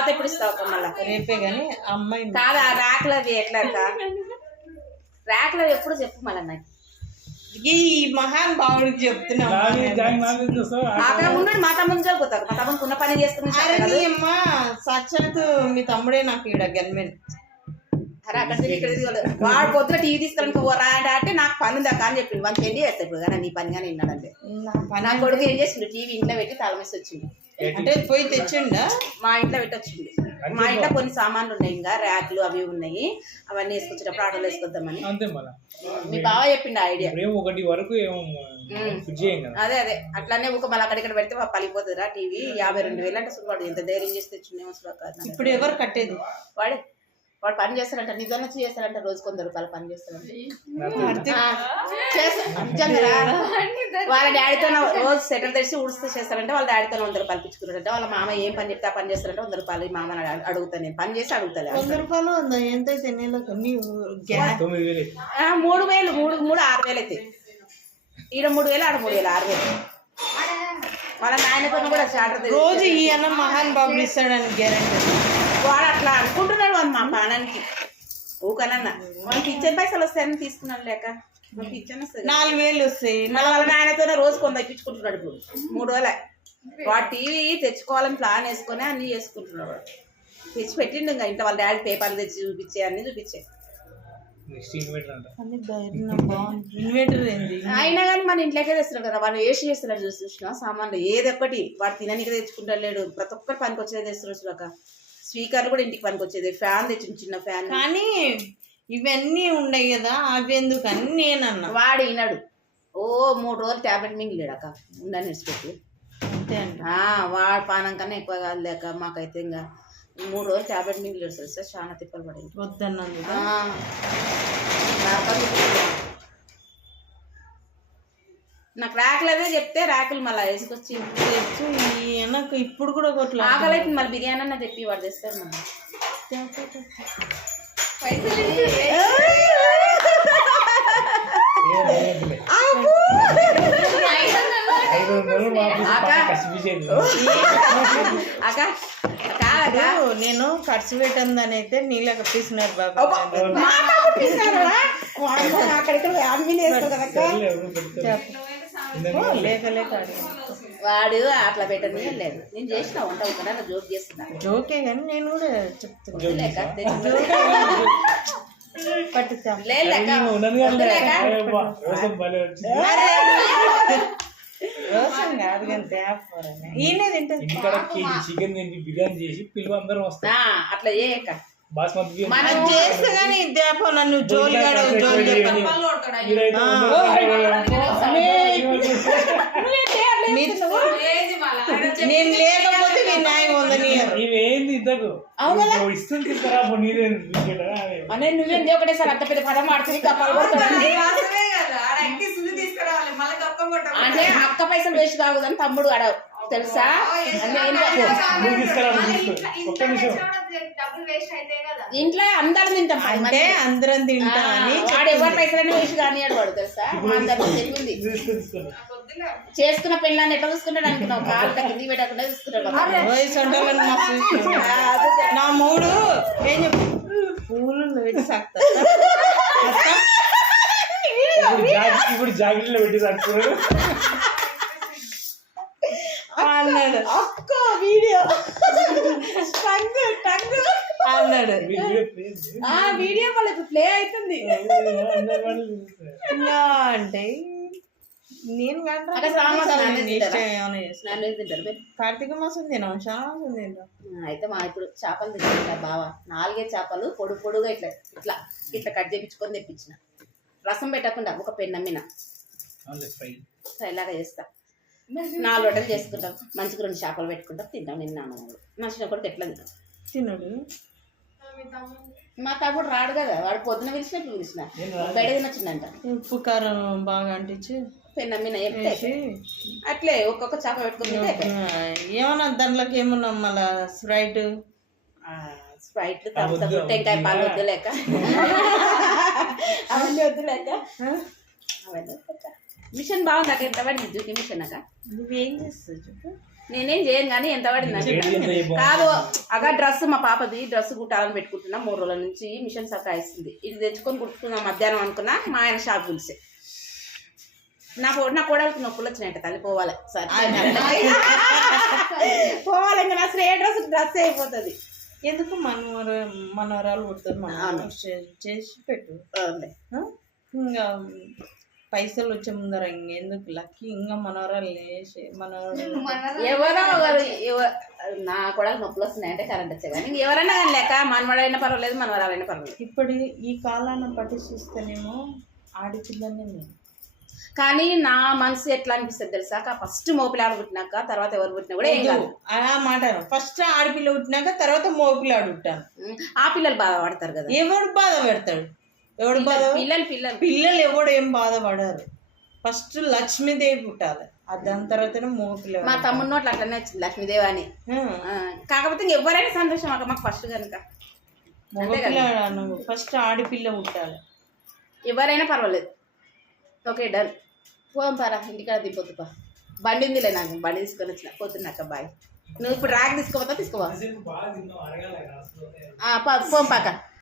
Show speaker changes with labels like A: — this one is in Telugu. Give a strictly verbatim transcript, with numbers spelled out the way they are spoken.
A: దావత ఎప్పుడు ఇస్తావు మళ్ళా
B: రేపే కానీ అమ్మాయి
A: కాదా ర్యాక్లవి ఎట్లా ర్యాక్లవి ఎప్పుడు చెప్పు మళ్ళీ నాకు
B: ఈ మహాన్ భావుడికి చెప్తున్నా
A: ఉన్నాడు మా తమ్ముని చదువుతారు మా తమ్మునికి ఉన్న పని చేస్తున్నాడు
B: అమ్మ సాక్షాత్ మీ తమ్ముడే నాకు ఇక్కడ గన్మెన్
A: అరే అక్కడ ఇక్కడ వాడు పొద్దున టీవీ తీసుకురానికి రాడా అంటే నాకు పని ఉందా అని చెప్పిండు మంచి ఏంటి చేస్తాడు ఇప్పుడు కానీ నీ పని కానీ విన్నాడంటే నా కొడుకు ఏం చేసిండు టీవీ ఇంట్లో పెట్టి తాళమేసి వచ్చిండు
B: అంటే పోయి తెచ్చిండా
A: మా ఇంట్లో పెట్టి వచ్చింది మా ఇంట్లో కొన్ని సామాన్లు ఉన్నాయి ఇంకా ర్యాక్లు అవి ఉన్నాయి అవన్నీ వేసుకొచ్చేటప్పుడు ఆటోలో వేసుకొద్దామని మీ బావ చెప్పిండు ఐడియా
C: ఒకటి వరకు
A: అదే అదే అట్లానే ఒక మళ్ళీ అక్కడిక్కడ పెడితే పలిపోతుందిరా టీవీ యాభై రెండు వేలు అంటే అసలు వాడు ఎంత ధైర్యం చేసి తెచ్చిండేమో అసలు
B: ఇప్పుడు ఎవరు కట్టేది
A: వాడే వాడు పని చేస్తారంట నిజంగా చేస్తారంట రోజు కొందరు రూపాయలు పని చేస్తారంట వాళ్ళ డాడీతో రోజు సెటిల్ తెచ్చి ఉడిస్తే చేస్తారంటే వాళ్ళ డాడీతో వంద రూపాయలు పిచ్చుకున్నారంటే వాళ్ళ మామ ఏం పని చెప్తే ఆ పని చేస్తారంటే వంద రూపాయలు మామ అడుగుతాను నేను పని చేసి అడుగుతాను
B: వంద రూపాయలు ఎంతైతే
A: మూడు వేలు మూడు మూడు ఆరు వేలు అయితే ఈడ మూడు వేలు ఆడ మూడు వేలు ఆరు వేలు వాళ్ళ నాయనతో కూడా చాటర్
B: రోజు ఈ అన్న మహాన్ బాబు ఇస్తాడని గ్యారెంటీ
A: వాడు అట్లా అనుకుంటున్నాడు వాడు మా పానానికి ఊకనన్నా మనకి ఇచ్చే పైసలు వస్తాయని తీసుకున్నాను లేక మనకి ఇచ్చాను వస్తుంది
B: నాలుగు వేలు వస్తాయి
A: మళ్ళీ వాళ్ళ నాయనతోనే రోజు కొంత ఇప్పించుకుంటున్నాడు ఇప్పుడు మూడు వేల వాడు టీవీ తెచ్చుకోవాలని ప్లాన్ వేసుకొని అన్నీ చేసుకుంటున్నాడు వాడు తెచ్చి పెట్టిండు ఇంకా ఇంట్లో వాళ్ళ డాడీ పేపర్లు తెచ్చి చూపించే అన్నీ చూపించే
B: ఇన్వర్టర్ ఏంది
A: అయినా కానీ మన ఇంట్లోకే తెస్తున్నాడు కదా వాడు ఏసీ చేస్తున్నాడు చూసిన సామాన్లు ఏది ఒక్కటి వాడు తిననీకి తెచ్చుకుంటలేడు ప్రతి ఒక్కటి పనికి వచ్చేది తెస్తున్నాడు చూడక స్పీకర్లు కూడా ఇంటికి పనికి వచ్చేది ఫ్యాన్ తెచ్చింది చిన్న ఫ్యాన్
B: కానీ ఇవన్నీ ఉన్నాయి కదా అవి ఎందుకు అని నేనన్నా
A: వాడు ఈనాడు ఓ మూడు రోజులు ట్యాబ్లెట్ మింగిలేడక ఉండని విడిచిపెట్టి
B: అంతే అంట
A: వాడు పానం కన్నా ఎక్కువ కాదు లేక మాకైతే ఇంకా మూడు రోజులు ట్యాబ్లెట్ మింగిలేడు సార్ సార్ చాలా తిప్పలు పడింది
B: వద్దన్నది
A: నాకు ర్యాకులవే చెప్తే ర్యాకులు మళ్ళీ వేసుకొచ్చి
B: తెచ్చు నాకు ఇప్పుడు కూడా కొట్లు
A: ఆకలి అయితే మళ్ళీ బిర్యానీ అన్న తెప్పి వాడు తెస్తారు మళ్ళీ
B: నేను ఖర్చు పెట్టిందని అయితే నీళ్ళ తీసినారు బాబా లేక లేక
A: వాడు అట్లా పెట్టని లేదు నేను చేసిన వంట అవుతున్నా జోక్ చేస్తున్నా
B: జోకే కానీ నేను కూడా చెప్తున్నా పట్టుతా రోజం కాదు కానీ తేపరని ఈయనే తింటుంది
C: చికెన్ తింటి బిర్యానీ చేసి పిల్లలు అందరం వస్తారు
A: అట్లా చేయక
C: బాస్మతి
B: మనం చేస్తే కానీ తేప నన్ను జోలిగాడు జోలి నేను లేకపోతే మీ న్యాయం ఉందని
C: ఏంది ఇద్దరు ఇస్తుంది
A: అనే నువ్వేంది ఒకటేసారి అంత పెద్ద పదం ఆడుతుంది అంటే అక్క పైసలు వేస్ట్ కాకూడదని తమ్ముడు అడ తెలుసా ఇంట్లో అందరం తింటాం
B: అంటే అందరం తింటాం అని
A: వాడు ఎవరి పైసలైనా వేసి కానీ వాడు తెలుసా అందరం తెలియంది చేసుకున్న పెళ్ళాన్ని ఎట్లా చూసుకుంటాడు అనుకున్నావు కాలు కింది పెట్టకుండా చూసుకుంటాడు
B: నా మూడు ఏం చెప్పు పూలు పెట్టి సాగుతా
C: ఇప్పుడు జాకెట్లో పెట్టి సాగుతున్నాడు
B: అన్నాడు అక్క వీడియో టంగు టంగు అన్నాడు
A: ఆ వీడియో వాళ్ళకి ప్లే అవుతుంది
B: అంటే నేను కార్తీక మాసం తినాం చాలా మాసం తింటాం
A: అయితే మా ఇప్పుడు చేపలు తెచ్చుకుంటా బావా నాలుగే చేపలు పొడు పొడుగా ఇట్లా ఇట్లా ఇట్లా కట్ చేయించుకొని తెప్పించిన రసం పెట్టకుండా ఒక పెన్నమ్మిన ఇలాగా చేస్తా నాలుగు రొట్టెలు చేసుకుంటాం మంచిగా రెండు చేపలు పెట్టుకుంటాం తింటాం నిన్న నా చిన్న కొడుకు ఎట్లా తింటాం
B: తినడు
A: మా తమ్ముడు రాడు కదా వాడు పొద్దున పిలిచినట్టు పిలిచిన బయట తినొచ్చిందంట
B: ఉప్పు కారం బాగా అంటించి
A: పెన్నమ్మిన చెప్తే అట్లే ఒక్కొక్క చేప పెట్టుకుని
B: ఏమన్నా దాంట్లోకి ఏమన్నా మళ్ళా స్ప్రైట్
A: స్ప్రైట్ టెంకాయ పాలు వద్దు లేక అవన్నీ వద్దు లేక అవన్నీ మిషన్ బాగుంది అక్క ఎంత పడింది జూకి మిషన్ అక్క
B: నువ్వేం చేస్తావు చెప్పు
A: నేనేం చేయను కానీ ఎంత పడిందండి
C: రేట్ ఎంత చెప్పు?
A: కాదు అగా డ్రెస్ మా పాపది డ్రెస్ కుట్టాలని పెట్టుకుంటున్నా మూడు రోజుల నుంచి మిషన్ సక్క ఇస్తుంది ఇది తెచ్చుకొని కుట్టుకున్నా మధ్యాహ్నం అనుకున్నా మా ఆయన షాప్ పిలిచి నా కో నా కోడలికి నొప్పులు వచ్చినాయంట తల్లి పోవాలి సరే పోవాలి ఇంకా నా స్ట్రే డ్రెస్ డ్రెస్ అయిపోతుంది
B: ఎందుకు మనవర మనవరాలు పుడుతుంది మన చేసి పెట్టు
A: అవునులే.
B: ఆ? ఇంకా పైసలు వచ్చే ముందర ఇంకెందుకు లక్కీ ఇంకా మనవరాలు వేసి మనవరాలు
A: ఎవరో ఒకరు ఎవ- నా కోడలికి నొప్పులు వస్తున్నాయంటే కరెంట్ వచ్చే కానీ ఎవరైనా కానీ లేక మనవడైనా పర్వాలేదు మనవరాలైనా పర్వాలేదు
B: ఇప్పుడు ఈ కాలాన్ని పట్టిస్తేనేమో ఆడపిల్లనే నేను
A: కానీ నా మనసు ఎట్లా అనిపిస్తుంది తెలుసా ఫస్ట్ మోపిలాడు పుట్టినాక తర్వాత ఎవరు పుట్టినా కూడా ఏం కాదు
B: ఆ మాట ఫస్ట్ ఆడపిల్ల పుట్టినాక తర్వాత మోపిల్లాడు పుట్టాను
A: ఉం. ఆ పిల్లలు బాధపడతారు కదా
B: ఎవడు బాధ పెడతాడు ఎవడు బాధ
A: పిల్లలు పిల్లలు
B: పిల్లలు ఎవడు ఏం బాధపడారు ఫస్ట్ లక్ష్మీదేవి పుట్టాలి ఆ దాని తర్వాతనే మోపిల్ల
A: మా తమ్ముడు నోట్లు అట్లనే వచ్చింది లక్ష్మీదేవి అని ఆ, కాకపోతే ఇంక ఎవరైనా సంతోషం అక్క మాకు ఫస్ట్ కనుక
B: మగపిల్ల ఫస్ట్ ఆడపిల్ల పుట్టాలి
A: ఎవరైనా పర్వాలేదు ఓకే డన్ పోదాం పారా ఇంటికాడ దిగిపోతు పా బండి ఉందిలే నాకు బండి తీసుకొని వచ్చిన పోతున్నాక బాయ్ నువ్వు ఇప్పుడు రాక తీసుకోపోతా తీసుకోవా
C: బాగా తిన్నావు అడగాలి కదా అసలు
A: పోం పాక